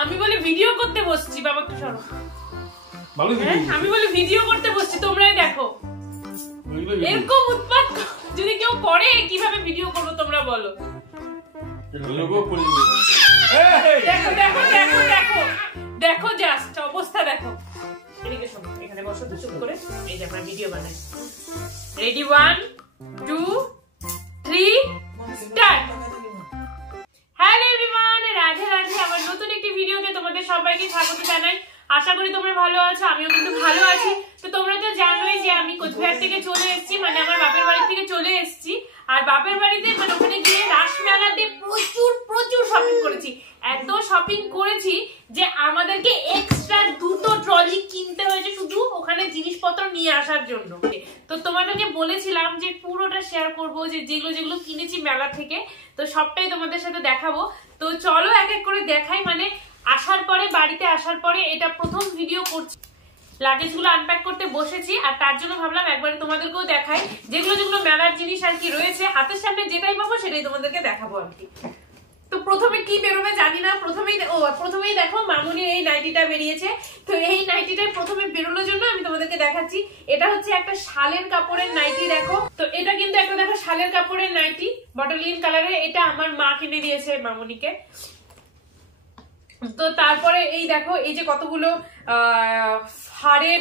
আমি বলি ভিডিও করতে বসছি, বাবা কি সরো, আমি বলি ভিডিও করতে বসছি, তোমরাই দেখো। এরকম উৎপাত যদি কেউ করে কিভাবে ভিডিও করবো তোমরা বলো। দেখো দেখো দেখো দেখো দেখো জাস্ট অবস্থা দেখো। এদিকে শোনো, এখানে বসো তো চুপ করে। এই যে আমরা ভিডিও বানাই। Ready 1 2 3 start. Hello everyone, Radhe Radhe. আমার নতুন একটি ভিডিওতে তোমাদের সবাইকে স্বাগত জানাই। আশা করি তোমরা ভালো আছো, আমিও কিন্তু ভালো আছি। তো তোমরা তো জানোই যে আমি কোচবিহার থেকে চলে এসেছি, মানে আমার বাপের বাড়ি থেকে চলে এসেছি। আর বাপের বাড়িতে মানে ওখানে গিয়ে রাসমেলাতে প্রচুর প্রচুর শপিং করেছি। এত শপিং করেছি যে আমাদেরকে এক্সট্রা 2টো ট্রলি কিনতে হয়েছে শুধু ওখানে জিনিসপত্র নিয়ে আসার জন্য। তো তোমাদেরকে বলেছিলাম যে পুরোটা শেয়ার করব, যে যেগুলো যেগুলো কিনেছি মেলা থেকে, তো সবটাই তোমাদের সাথে দেখাবো। তো চলো এক এক করে দেখাই। মানে আসার পরে, বাড়িতে আসার পরে এটা প্রথম ভিডিও করছি। লাগেজ গুলো আনপ্যাক করতে বসেছি, আর তার জন্য ভাবলাম একবারে তোমাদেরকেও দেখাই যেগুলো যেগুলো মেলার জিনিস আর কি রয়েছে। হাতের সামনে যেটাই পাবো সেটাই তোমাদেরকে দেখাবো আর কি। তো প্রথমে কি বেরোবে জানি না। প্রথমেই দেখো মামুনির এই নাইটিটা বেরিয়েছে। তো এই নাইটিটা প্রথমে বেরোনোর জন্য আমি তোমাদেরকে দেখাচ্ছি। এটা হচ্ছে একটা শালের কাপড়ের নাইটি। দেখো, তো এটা কিন্তু একটা দেখো শালের কাপড়ের নাইটি, বটলিন কালারের। এটা আমার মা কিনে দিয়েছে মামুনিকে। তো তারপরে এই দেখো, এই যে কতগুলো হাড়ের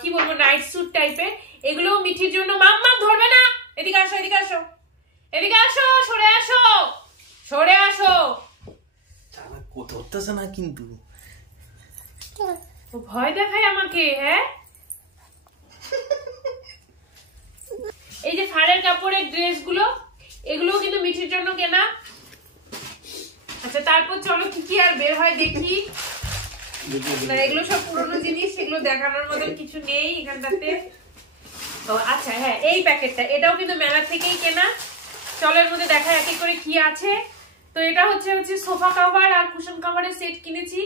কি বলবো নাইট স্যুট টাইপের, এগুলো মিঠির জন্য। মাম্মা ধরবে না, এদিকে আসো, এদিকে আসো, এদিকে আসো, সরে আসো, সরে আসো। ধরতেছে না কিন্তু, ভয় দেখায় আমাকে। হ্যাঁ, এই যে ফাড়ের কাপড়ের ড্রেস গুলো, এগুলো কিন্তু মিঠির জন্য কেনা। আচ্ছা, তারপর চলো কি কি আর বের হয় দেখি। না, এগুলো সব পুরনো জিনিস, এগুলো দেখানোর মতন কিছু নেই এখানটাতে। ও আচ্ছা, হ্যাঁ, এই প্যাকেটটা, এটাও কিন্তু মেলা থেকেই কেনা। চলো এর মধ্যে দেখা এক এক করে কি আছে। তো এটা হচ্ছে সোফা কভার আর কুশন কভারের সেট কিনেছি।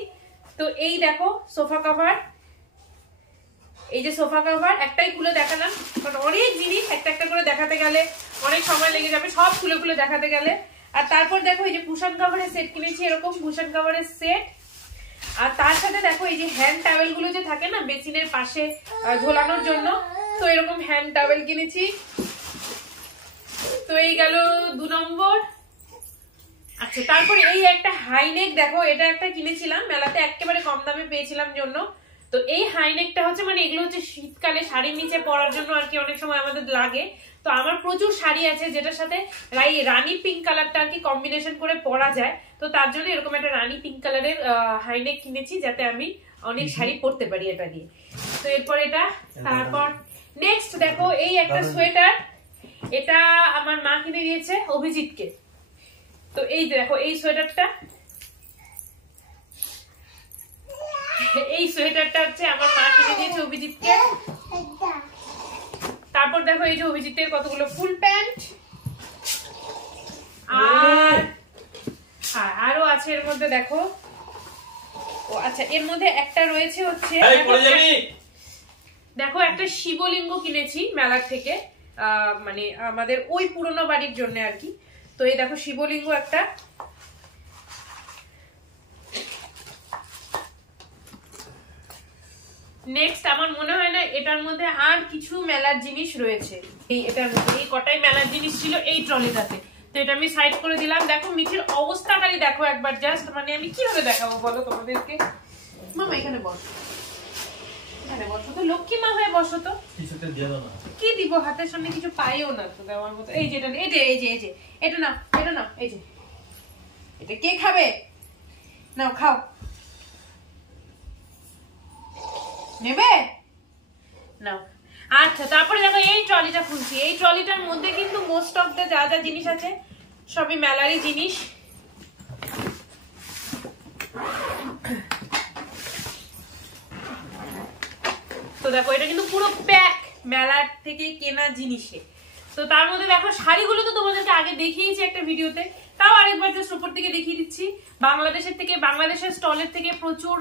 তো এই দেখো সোফা কভার, এই যে সোফা কভার, একটাই খুলে দেখালাম কারণ অনেক জিনিস একটা একটা করে দেখাতে গেলে অনেক সময় লেগে যাবে সব খুলে খুলে দেখাতে গেলে। আর তারপর দেখো এই যে কুশন কভারের সেট কিনেছি, এরকম কুশন কভারের সেট। আর তার সাথে দেখো এই যে হ্যান্ড টাওয়েল গুলো যে থাকে না বেসিনের পাশে ঝোলানোর জন্য, তো এরকম হ্যান্ড টাওয়েল কিনেছি। তো এই গেল 2 নম্বর। আচ্ছা, তারপরে এই একটা হাইনেক দেখো, এটা একটা কিনেছিলাম মেলাতে, একেবারে কম দামে পেয়েছিলাম জন্য। তো এই হাইনেকটা হচ্ছে মানে এগুলো হচ্ছে শীতকালে শাড়ির নিচে পরার জন্য আর কি, অনেক সময় আমাদের লাগে। তো আমার প্রচুর শাড়ি আছে যেটার সাথে রানী পিঙ্ক কালারটা আর কি কম্বিনেশন করে পরা যায়। তো তার জন্য এরকম একটা রানী পিঙ্ক কালারের হাইনেক কিনেছি যাতে আমি অনেক শাড়ি পরতে পারি এটা দিয়ে। তো এরপর এটা, তারপর নেক্সট দেখো এই একটা সোয়েটার, এটা আমার মা কিনে দিয়েছে অভিজিৎকে। তো এই দেখো এই সোয়েটারটা, এই সোয়েটারটা হচ্ছে আমার মা কিনে দিয়েছে অভিজিৎকে। তারপর দেখো এই যে অভিজিতের কতগুলো ফুল প্যান্ট, আর আরো আছে এর মধ্যে দেখো। ও আচ্ছা, এর মধ্যে একটা রয়েছে হচ্ছে দেখো একটা শিবলিঙ্গ কিনেছি মেলার থেকে, মানে আমাদের ওই পুরনো বাড়ির জন্য আর কি। তো এই দেখো শিবলিঙ্গ একটা। নেক্সট আমার মনে হয় না এটার মধ্যে আর কিছু মেলার জিনিস রয়েছে। এই এটার মধ্যে এই কটাই মেলার জিনিস ছিল এই ট্রলিটাতে। তো এটা আমি সাইড করে দিলাম। দেখো মিঠির অবস্থাটাই দেখো একবার জাস্ট, মানে আমি কিভাবে দেখাবো বলো তোমাদেরকে। মামা এখানে বসো, এখানে বসো তো, লক্ষ্মী মা হয়ে বসো তো। কি দিব হাতের সামনে, কিছু পাইও না তো দেওয়ার মতো। এই যে এটা, এই যে এই যে এই যে এটা না, এটা না, এই যে এটা কে খাবে, নাও খাও, নেবে নাও। আচ্ছা, তারপরে দেখো এই ট্রলিটা খুলছি। এই ট্রলিটার মধ্যে কিন্তু মোস্ট অফ দ্য যা যা জিনিস আছে সবই মেলারই জিনিস। তো দেখো এটা কিন্তু পুরো প্যাক মেলার থেকে কেনা জিনিসে। তো তার মধ্যে দেখো শাড়িগুলো তো তোমাদেরকে আগে দেখিয়েছি একটা ভিডিওতে, তাও আরেকবার জাস্ট উপর থেকে দেখিয়ে দিচ্ছি। বাংলাদেশের স্টলের থেকে প্রচুর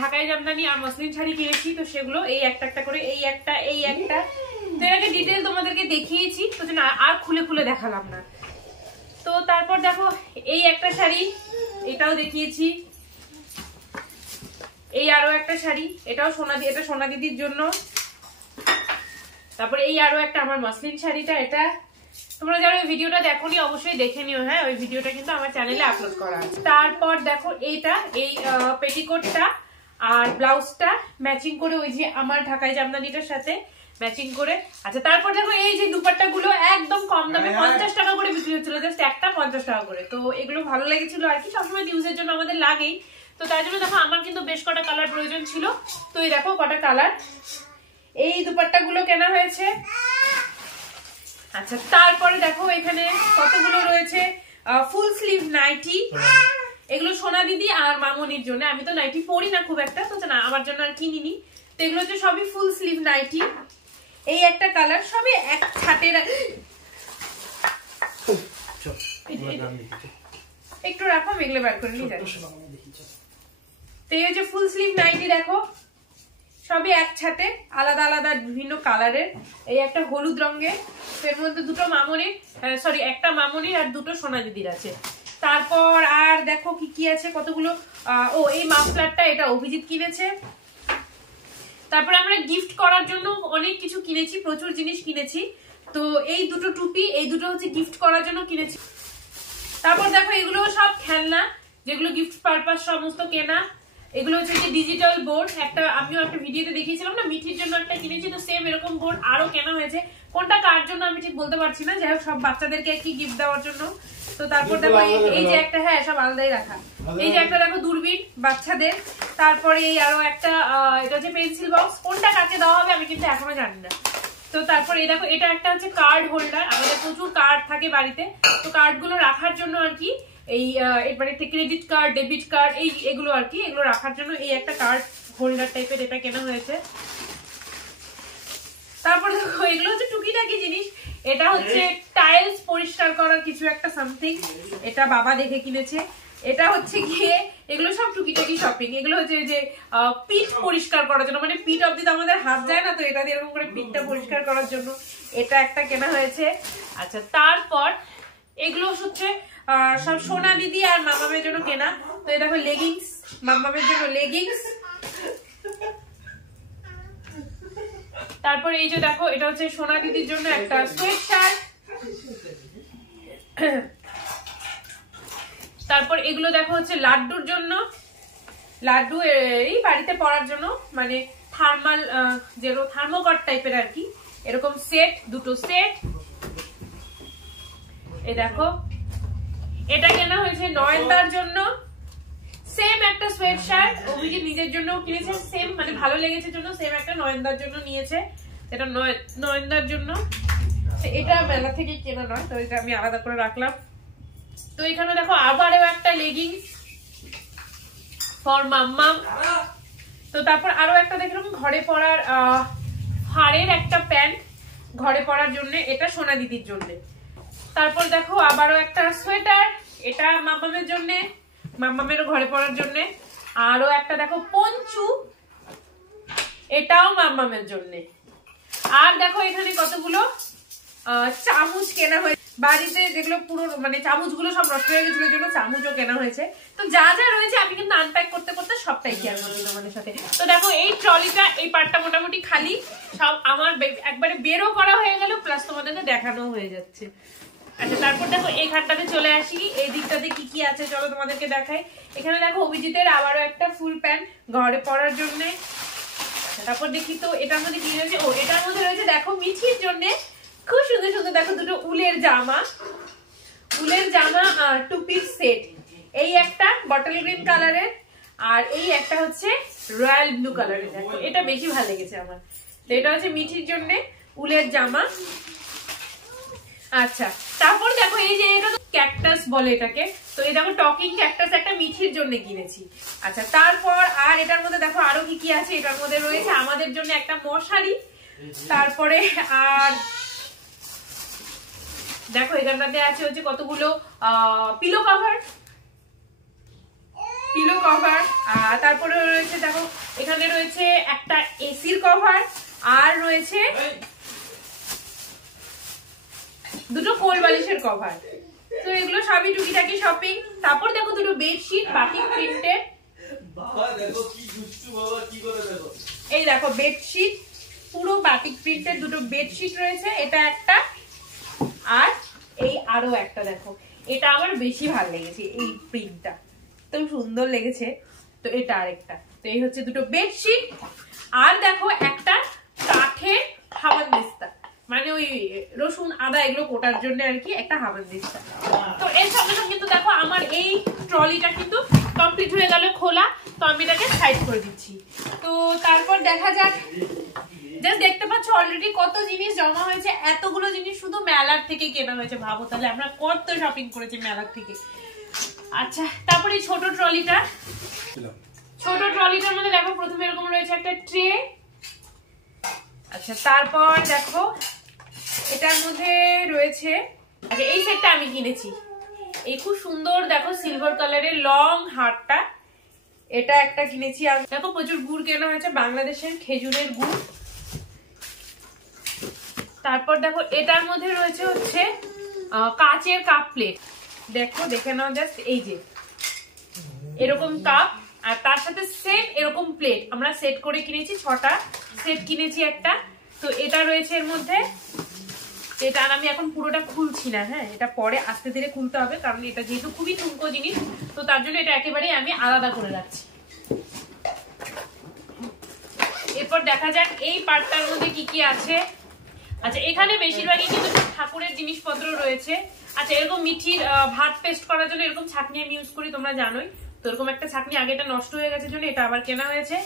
ঢাকাই জামদানি আর মসলিন শাড়ি কিনেছি। তো সেগুলো এই একটা করে এই একটা তো এটাকে ডিটেল তোমাদেরকে দেখিয়েছি, তো আর খুলে খুলে দেখালাম না। তো তারপর দেখো এই একটা শাড়ি, এটাও দেখিয়েছি। এই আরো একটা শাড়ি, এটাও এটা সোনা দিদির জন্য। তারপরে এই আরো একটা আমার মসলিন শাড়িটা, এটা তোমরা যারা ওই ভিডিওটা দেখোনি অবশ্যই দেখে নিও। হ্যাঁ, ওই ভিডিওটা কিন্তু আমার চ্যানেলে আপলোড করা আছে। তারপর দেখো এইটা, এই পেটিকোটটা আর ব্লাউজটা ম্যাচিং করে ওই যে আমার ঢাকাই জামদানিটার সাথে ম্যাচিং করে। আচ্ছা, তারপর দেখো এই যে দুপাট্টা গুলো একদম কম দামে 50 টাকা করে বিক্রি হচ্ছিল, জাস্ট একটা 50 টাকা করে। তো এগুলো ভালো লেগেছিল আর কি, সবসময় ইউজের জন্য আমাদের লাগেই। তো তার জন্য দেখো আমার কিন্তু বেশ কটা কালার প্রয়োজন ছিল। তো এই দেখো কটা কালার, এই দুপাট্টা গুলো কেনা হয়েছে। আচ্ছা, তারপরে দেখো এখানে কতগুলো রয়েছে ফুল স্লিভ নাইটি। এগুলো সোনা দিদি আর মামনির জন্য, আমি তো নাইটি পরি না খুব একটা, তো না আমার জন্য আর কিনিনি। তো এগুলো হচ্ছে সবই ফুল স্লিভ নাইটি। এই একটা কালার, সবই এক ছাটের। একটু রাখো, মেঘলে বার করে নিয়ে যাচ্ছি। তো এই হচ্ছে ফুল স্লিভ নাইটি, দেখো সবই এক ছাটে, আলাদা আলাদা বিভিন্ন কালারের। এই একটা হলুদ রঙের, এর মধ্যে দুটো মামনির, সরি একটা মামনির আর দুটো সোনা দিদির আছে। তারপর আর দেখো কি কি আছে কতগুলো। এই মাফলারটা এটা অভিজিৎ কিনেছে। তারপর আমরা গিফট করার জন্য অনেক কিছু কিনেছি, প্রচুর জিনিস কিনেছি। তো এই দুটো টুপি, এই দুটো হচ্ছে গিফট করার জন্য কিনেছি। তারপর দেখো এগুলো সব খেলনা, যেগুলো গিফট পারপাস সমস্ত কেনা। এগুলো হচ্ছে যে ডিজিটাল বোর্ড, আমিও একটা ভিডিওতে দেখিয়েছিলাম না, মিঠির জন্য একটা কিনেছি। তো সেম এরকম বোর্ড আরো কেনা হয়েছে, কোনটা কার জন্য আমি ঠিক বলতে পারছি না, যাই হোক সব বাচ্চাদেরকে কি গিফট দেওয়ার জন্য। তো তারপর দেখো এই যে একটা, হ্যাঁ সব আলাদাই রাখা। এই যে একটা দেখো দূরবীন বাচ্চাদের। তারপরে এই আরো একটা, এটা হচ্ছে পেন্সিল বক্স, কোনটা কাকে দেওয়া হবে আমি কিন্তু এখনো জানি না। তো তারপরে এই দেখো এটা একটা হচ্ছে কার্ড হোল্ডার, আমাদের প্রচুর কার্ড থাকে বাড়িতে, তো কার্ড গুলো রাখার জন্য আর কি এই মানে ক্রেডিট কার্ড, ডেবিট কার্ড, এগুলো আর কি, এগুলো রাখার জন্য এই একটা কার্ড হোল্ডার টাইপের এটা কেনা হয়েছে। তারপরে দেখো এগুলো হচ্ছে টুকিটাকি জিনিস। এটা হচ্ছে টাইলস পরিষ্কার করার কিছু একটা সামথিং, এটা বাবা দেখে কিনেছে। এটা হচ্ছে গিয়ে এগুলো সব টুকিটাকি শপিং। এগুলো হচ্ছে যে পিঠ পরিষ্কার করার জন্য, মানে পিঠ অব্দি তো আমাদের হাত যায় না, তো এটা দিয়ে এরকম করে পিঠটা পরিষ্কার করার জন্য এটা একটা কেনা হয়েছে। আচ্ছা, তারপর এগুলো হচ্ছে সব সোনা দিদি আর মামামের জন্য কেনা। তো এই দেখো লেগিংস, মামামের জন্য লেগিংস। তারপর এই যে দেখো এটা হচ্ছে সোনা দিদির জন্য একটা সোয়েট শার্ট। তারপর এগুলো দেখো হচ্ছে লাড্ডুর জন্য, লাড্ডু এই বাড়িতে পরার জন্য, মানে থার্মাল যেগুলো থার্মোকট টাইপের আর কি, এরকম সেট, দুটো সেট। এই দেখো এটা কেনা হয়েছে নয়নদার জন্য, সেম একটা সোয়েট শার্ট অভিজিৎ নিজের জন্য কিনেছে, সেম মানে ভালো লেগেছে জন্য সেম একটা নয়নদার জন্য নিয়েছে, এটা নয়নদার জন্য। এটা মেলা থেকে কেনা নয়, তো এটা আমি আলাদা করে রাখলাম। তো এখানে দেখো আবারও একটা লেগিংস ফর মাম্মাম। তো তারপর আরো একটা দেখলাম ঘরে পরার হাড়ের একটা প্যান্ট, ঘরে পরার জন্য, এটা সোনা দিদির জন্য। তারপর দেখো আবারও একটা সোয়েটার, এটা মাম্মামের জন্য, মাম্মামেরও ঘরে পরার জন্য। আরো একটা দেখো পঞ্চু, এটাও মাম্মামের জন্য। আর দেখো এখানে কতগুলো চামচ কেনা হয়েছে বাড়িতে, যেগুলো পুরো মানে চামচগুলো সব নষ্ট হয়ে গেছিল, জন্য চামচও কেনা হয়েছে। তো যা যা রয়েছে আমি কিন্তু আনপ্যাক করতে করতে সবটাই শেয়ার করছি তোমাদের সাথে। তো দেখো এই ট্রলিটা, এই পার্টটা মোটামুটি খালি, সব আমার একবারে বেরও করা হয়ে গেল, প্লাস তোমাদেরকে দেখানো হয়ে যাচ্ছে। আচ্ছা, তারপর দেখো এইখানটাতে চলে আসি, এই দিকটাতে কি কি আছে চলো তোমাদেরকে দেখাই। এখানে দেখো অভিজিতের আবারও একটা ফুল প্যান্ট ঘরে পরার জন্য। তারপর দেখি তো এটার মধ্যে কি রয়েছে। এটার মধ্যে রয়েছে দেখো মিঠির জন্য খুব সুন্দর সুন্দর দেখো দুটো উলের জামা, উলের জামা আর টুপির সেট। এই একটা বটল গ্রিন কালারের, আর এই একটা হচ্ছে রয়্যাল ব্লু কালারের। দেখো এটা বেশি ভালো লেগেছে আমার। তো এটা হচ্ছে মিঠির জন্য উলের জামা। আচ্ছা, তারপর দেখো এই যে এটা তো ক্যাকটাস বলে এটাকে, তো এই দেখো টকিং ক্যাকটাস একটা মিঠির জন্য কিনেছি। আচ্ছা, তারপর আর এটার মধ্যে দেখো আরো কি কি আছে। এটার মধ্যে রয়েছে আমাদের জন্য একটা মশারি, তারপরে আর দেখো এখানটাতে আছে হচ্ছে কতগুলো পিলো কভার, তারপরে রয়েছে দেখো এখানে রয়েছে একটা এসির কভার, আর রয়েছে দুটো কোল বালিশের কভার। তো এগুলো সবই টুকিটাকি শপিং। তারপর দেখো দুটো বেডশিট বাটিক প্রিন্টেড, এই দেখো বেডশিট পুরো বাটিক প্রিন্টেড দুটো বেডশিট রয়েছে, এটা একটা আর এই আরো একটা। দেখো এটা আমার বেশি ভালো লেগেছে, এই প্রিন্টটা তো সুন্দর লেগেছে। তো এটা আরেকটা, তো এই হচ্ছে দুটো বেডশিট। আর দেখো একটা কাঠের হামানদিস্তা, মানে ওই রসুন আদা এগুলো কোটার জন্য আর কি একটা হামানদিস্তা। তো এর সঙ্গে সঙ্গে কিন্তু দেখো আমার এই ট্রলিটা কিন্তু কমপ্লিট হয়ে গেল খোলা, তো আমি এটাকে সাইড করে দিচ্ছি। তো তারপর দেখা যাক, জাস্ট দেখতে পাচ্ছ অলরেডি কত জিনিস জমা হয়েছে। এতগুলো জিনিস শুধু মেলার থেকে কেনা হয়েছে, ভাবো তাহলে আমরা কত শপিং করেছি মেলার থেকে। আচ্ছা, তারপরে এই ছোট ট্রলিটার মধ্যে দেখো প্রথমে এরকম রয়েছে একটা ট্রে। আচ্ছা, তারপর দেখো এটার মধ্যে রয়েছে, আচ্ছা এই সেটটা আমি কিনেছি, এই খুব সুন্দর দেখো সিলভার কালারের লং হারটা, এটা একটা কিনেছি। আর দেখো প্রচুর গুড় কেনা হয়েছে, বাংলাদেশের খেজুরের গুড়। তারপর দেখো এটার মধ্যে রয়েছে হচ্ছে কাচের কাপ প্লেট, দেখো দেখে নাও জাস্ট, এই যে এরকম কাপ, আর তার সাথে সেম এরকম প্লেট আমরা সেট করে কিনেছি, 6টা সেট কিনেছি একটা। তো এটা রয়েছে এর মধ্যে, এটা আর আমি এখন পুরোটা খুলছি না, হ্যাঁ এটা পরে আস্তে ধীরে খুলতে হবে, কারণ এটা যেহেতু খুবই ঠুনকো জিনিস, তো তার জন্য এটা একেবারেই আমি আলাদা করে রাখছি। এরপর দেখা যাক এই পার্টটার মধ্যে কি কি আছে। আচ্ছা, এখানে বেশিরভাগই কিন্তু ঠাকুরের জিনিসপত্র রয়েছে। আচ্ছা, এরকম মিঠির ভাত পেস্ট করার জন্য এরকম ছাঁকনি আমি ইউজ করি, তোমরা জানোই। তো এরকম একটা ছাঁকনি আগে এটা নষ্ট হয়ে গেছে জন্য এটা আবার কেনা হয়েছে।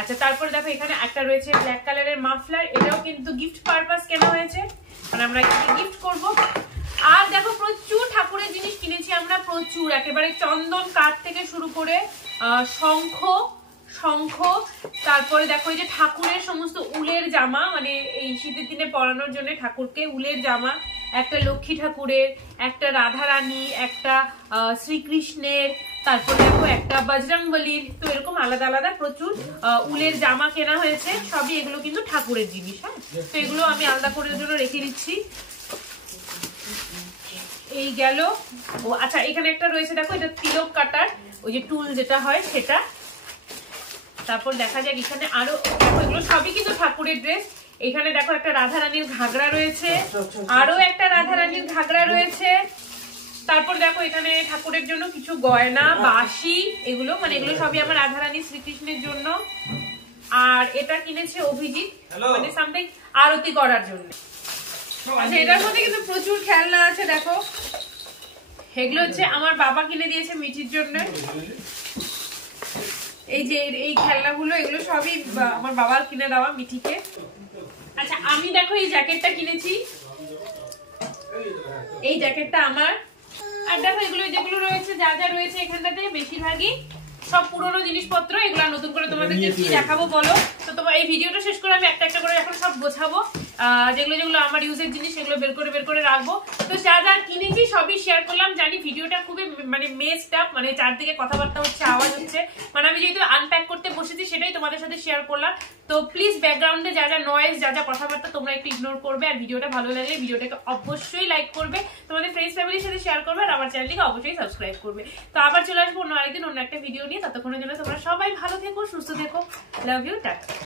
আচ্ছা, তারপরে দেখো এখানে একটা রয়েছে ব্ল্যাক কালারের মাফলার, এটাও কিন্তু গিফট পারপাস কেনা হয়েছে, মানে আমরা গিফট করব। আর দেখো প্রচুর ঠাকুরের জিনিস কিনেছি আমরা, প্রচুর, একেবারে চন্দন কাঠ থেকে শুরু করে শঙ্খ, তারপরে দেখো এই যে ঠাকুরের সমস্ত উলের জামা, মানে এই শীতের দিনে পরানোর জন্য ঠাকুরকে উলের জামা, একটা লক্ষ্মী ঠাকুরের, একটা রাধা রানী, একটা শ্রীকৃষ্ণের, তারপর দেখো একটা বজরংবলীর। তো এরকম আলাদা আলাদা প্রচুর উলের জামা কেনা হয়েছে, সবই এগুলো কিন্তু ঠাকুরের জিনিস। হ্যাঁ, তো এগুলো আমি আলাদা করে জন্য রেখে দিচ্ছি। এই গেল। ও আচ্ছা, এখানে একটা রয়েছে দেখো, এটা তিলক কাটার ওই যে টুল যেটা হয় সেটা। তারপর দেখা যাক এখানে আরো, দেখো এগুলো সবই কিন্তু ঠাকুরের ড্রেস। এখানে দেখো একটা রাধা রানীর ঘাগরা রয়েছে, আরো একটা রাধা রানীর ঘাগরা রয়েছে। তারপর দেখো এখানে ঠাকুরের জন্য কিছু গয়না, বাঁশি, এগুলো মানে এগুলো সবই আমার রাধা রানী শ্রীকৃষ্ণের জন্য। আর এটা কিনেছে অভিজিৎ, মানে সামথিং আরতি করার জন্য। আচ্ছা, এটার মধ্যে কিন্তু প্রচুর খেলনা আছে, দেখো এগুলো হচ্ছে আমার বাবা কিনে দিয়েছে মিঠির জন্য। এই যে এই খেলনাগুলো, এগুলো সবই আমার বাবার কিনে দেওয়া মিঠিকে। আচ্ছা, আমি দেখো এই জ্যাকেটটা কিনেছি, এই জ্যাকেটটা আমার। আর দেখো এগুলো যেগুলো রয়েছে, যা যা রয়েছে এখানটাতে বেশিরভাগই সব পুরোনো জিনিসপত্র, এগুলো নতুন করে তোমাদেরকে কি দেখাবো বলো। তো তোমার এই ভিডিওটা শেষ করে আমি একটা একটা করে এখন সব গোছাবো, যেগুলো যেগুলো আমার ইউজের জিনিস সেগুলো বের করে রাখবো। তো যা যা কিনেছি সবই শেয়ার করলাম। জানি ভিডিওটা খুবই মানে মেসড আপ, মানে চারদিকে কথাবার্তা হচ্ছে, আওয়াজ হচ্ছে, মানে আমি যেহেতু আনপ্যাক করতে বসেছি সেটাই তোমাদের সাথে শেয়ার করলাম। তো প্লিজ ব্যাকগ্রাউন্ডে যা যা নয়েজ, যা যা কথাবার্তা তোমরা একটু ইগনোর করবে। আর ভিডিওটা ভালো লাগলে ভিডিওটাকে অবশ্যই লাইক করবে, তোমাদের ফ্রেন্ডস ফ্যামিলির সাথে শেয়ার করবে, আর আমার চ্যানেলটিকে অবশ্যই সাবস্ক্রাইব করবে। তো আবার চলে আসবো অন্য আরেকদিন অন্য একটা ভিডিও নিয়ে। ততক্ষণের জন্য তোমরা সবাই ভালো থেকো, সুস্থ থেকো, লাভ ইউ, টাটা।